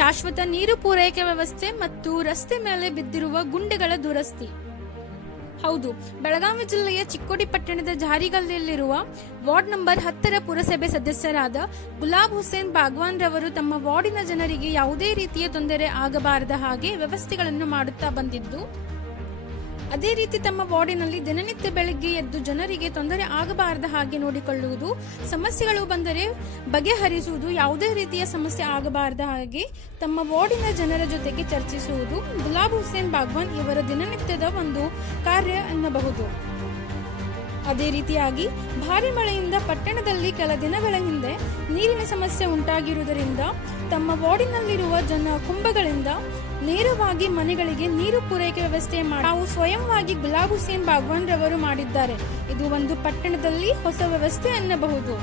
ಶಾಶ್ವತ ನೀರು ಪೂರೈಕೆ ವ್ಯವಸ್ಥೆ ಮತ್ತು ರಸ್ತೆ ಮೇಲೆ ಬಿದ್ದಿರುವ ಗುಂಡಿಗಳ ದುರಸ್ತಿ. ಹೌದು, ಬೆಳಗಾವಿ ಜಿಲ್ಲೆಯ ಚಿಕ್ಕೋಡಿ ಪಟ್ಟಣದ ಜಾರಿಗಲ್ಲಿಯಲ್ಲಿರುವ ವಾರ್ಡ್ ನಂಬರ್ 10ರ ಪುರಸಭೆ ಸದಸ್ಯರಾದ ಗುಲಾಬ್ ಹುಸೇನ್ ಬಾಗ್ವಾನ್ ರವರು ತಮ್ಮ ವಾರ್ಡಿನ ಜನರಿಗೆ ಯಾವುದೇ ರೀತಿಯ ತೊಂದರೆ ಆಗಬಾರದ ಹಾಗೆ ವ್ಯವಸ್ಥೆಗಳನ್ನು ಮಾಡುತ್ತಾ ಬಂದಿದ್ದು, ಅದೇ ರೀತಿ ತಮ್ಮ ವಾರ್ಡಿನಲ್ಲಿ ದಿನನಿತ್ಯ ಬೆಳಗ್ಗೆ ಎದ್ದು ಜನರಿಗೆ ತೊಂದರೆ ಆಗಬಾರದ ಹಾಗೆ ನೋಡಿಕೊಳ್ಳುವುದು, ಸಮಸ್ಯೆಗಳು ಬಂದರೆ ಬಗೆಹರಿಸುವುದು, ಯಾವುದೇ ರೀತಿಯ ಸಮಸ್ಯೆ ಆಗಬಾರದ ಹಾಗೆ ತಮ್ಮ ವಾರ್ಡಿನ ಜನರ ಜೊತೆಗೆ ಚರ್ಚಿಸುವುದು ಗುಲಾಬ್ ಹುಸೇನ್ ಬಾಗ್ವಾನ್ ಇವರ ದಿನನಿತ್ಯದ ಒಂದು ಕಾರ್ಯ ಎನ್ನಬಹುದು. ಅದೇ ರೀತಿಯಾಗಿ ಭಾರಿ ಮಳೆಯಿಂದ ಪಟ್ಟಣದಲ್ಲಿ ಕೆಲ ದಿನಗಳ ಹಿಂದೆ ನೀರಿನ ಸಮಸ್ಯೆ ಉಂಟಾಗಿರುವುದರಿಂದ ತಮ್ಮ ವಾರ್ಡಿನಲ್ಲಿರುವ ಜನ ಕುಂಭಗಳಿಂದ ನೇರವಾಗಿ ಮನೆಗಳಿಗೆ ನೀರು ಪೂರೈಕೆ ವ್ಯವಸ್ಥೆ ನಾವು ಸ್ವಯಂವಾಗಿ ಗುಲಾಬ್ ಹುಸೇನ್ ಬಾಗ್ವಾನ್ ರವರು ಮಾಡಿದ್ದಾರೆ. ಇದು ಒಂದು ಪಟ್ಟಣದಲ್ಲಿ ಹೊಸ ವ್ಯವಸ್ಥೆ ಎನ್ನಬಹುದು.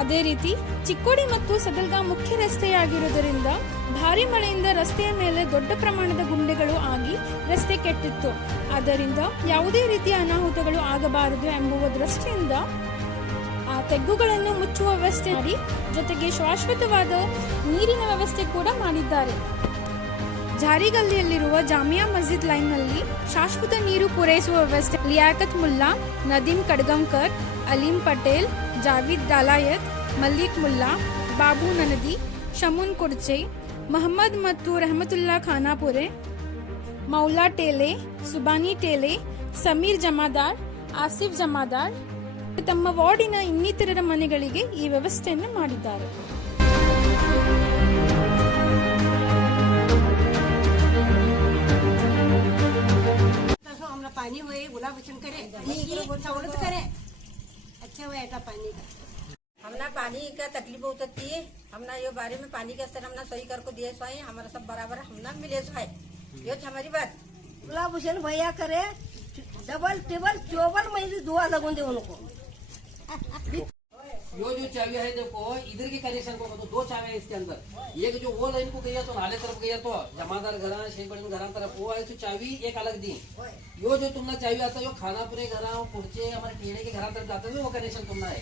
ಅದೇ ರೀತಿ ಚಿಕ್ಕೋಡಿ ಮತ್ತು ಸದಲ್ಗಾ ಮುಖ್ಯ ರಸ್ತೆಯಾಗಿರುವುದರಿಂದ ಭಾರಿ ಮಳೆಯಿಂದ ರಸ್ತೆಯ ಮೇಲೆ ದೊಡ್ಡ ಪ್ರಮಾಣದ ಗುಂಡೆಗಳು ಆಗಿ ರಸ್ತೆ ಕೆಟ್ಟಿತ್ತು. ಆದ್ದರಿಂದ ಯಾವುದೇ ರೀತಿಯ ಅನಾಹುತಗಳು ಆಗಬಾರದು ಎಂಬುವ ದೃಷ್ಟಿಯಿಂದ ಆ ತೆಗ್ಗುಗಳನ್ನು ಮುಚ್ಚುವ ವ್ಯವಸ್ಥೆ ಮಾಡಿ ಜೊತೆಗೆ ಶಾಶ್ವತವಾದ ನೀರಿನ ವ್ಯವಸ್ಥೆ ಕೂಡ ಮಾಡಿದ್ದಾರೆ. ಜಾರಿಗಲ್ಲಿಯಲ್ಲಿರುವ ಜಾಮಿಯಾ ಮಸ್ಜಿದ್ ಲೈನ್ನಲ್ಲಿ ಶಾಶ್ವತ ನೀರು ಪೂರೈಸುವ ವ್ಯವಸ್ಥೆ ಲಿಯಾಕತ್ ಮುಲ್ಲಾ, ನದೀಮ್ ಕಡ್ಗಂಕರ್, ಅಲೀಂ ಪಟೇಲ್, ಜಾವೀದ್ ದಾಲಾಯತ್, ಮಲ್ಲಿಕ್ ಮುಲ್ಲಾ, ಬಾಬು ನನದಿ, ಶಮೂನ್ ಕುರ್ಚೆ, ಮಹಮ್ಮದ್ ಮತ್ತು ರಹಮತುಲ್ಲಾ ಖಾನಾಪುರೆ, ಮೌಲಾ ಟೇಲೆ, ಸುಬಾನಿ ಟೇಲೆ, ಸಮೀರ್ ಜಮಾದಾರ್, ಆಸಿಫ್ ಜಮಾದಾರ್ ತಮ್ಮ ವಾರ್ಡಿನ ಇನ್ನಿತರರ ಮನೆಗಳಿಗೆ ಈ ವ್ಯವಸ್ಥೆಯನ್ನು ಮಾಡಿದ್ದಾರೆ. पानी हुए गुलाब वचन करे सवलत करे अच्छा हुआ ऐसा पानी का हमना पानी का तकलीफ होती थी। हमना ये बारे में पानी का स्तर हमना सही कर को दिए सो हमारा सब बराबर हमना मिले सो है। यो हमारी बात गुलाब वचन भैया करे डबल टेबल चौबल महीने दुआ लगो दे उनको। यो जो चाबी है देखो इधर के कनेक्शन को तो 2 चाबी है इसके अंदर। एक जो वो लाइन को गया तो नाले तरफ गया तो जमादार घरा शेखबड़ी घरा तरफ वो है तो चाबी एक अलग दी। यो जो तुमने चाबी आता है यो खानापुरे घरा पुरचे हमारे टेढ़े के घरा तरफ जाते हैं वो कनेक्शन तुमना है।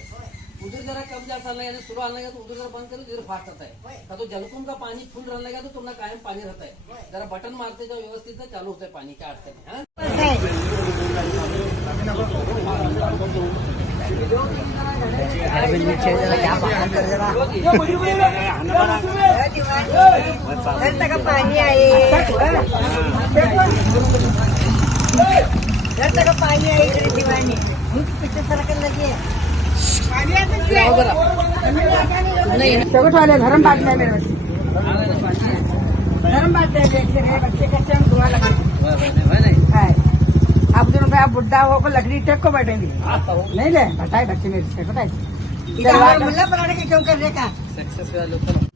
उधर जरा कम जाता है शुरू आने लगा तो उधर जरा बंद करो इधर फास्ट रहता है। तो जलकुम का पानी फुल रहने लगा तो तुमने कायम पानी रहता है। जरा बटन मारते जाओ व्यवस्थित चालू होता है पानी क्या अड़चन है। पानी आए पानी आए दीवानी पीछे सरकन लगी वाले धर्म बात में मेरे धर्म बात बच्चे कच्चे हम धुआं लगा आप दोनों आप बुढ़ा होकर लकड़ी टेक को बैठेंगे नहीं ले बताए बच्चे मेरे से बताए मुल्ला बनाने के क्यों कर रहे का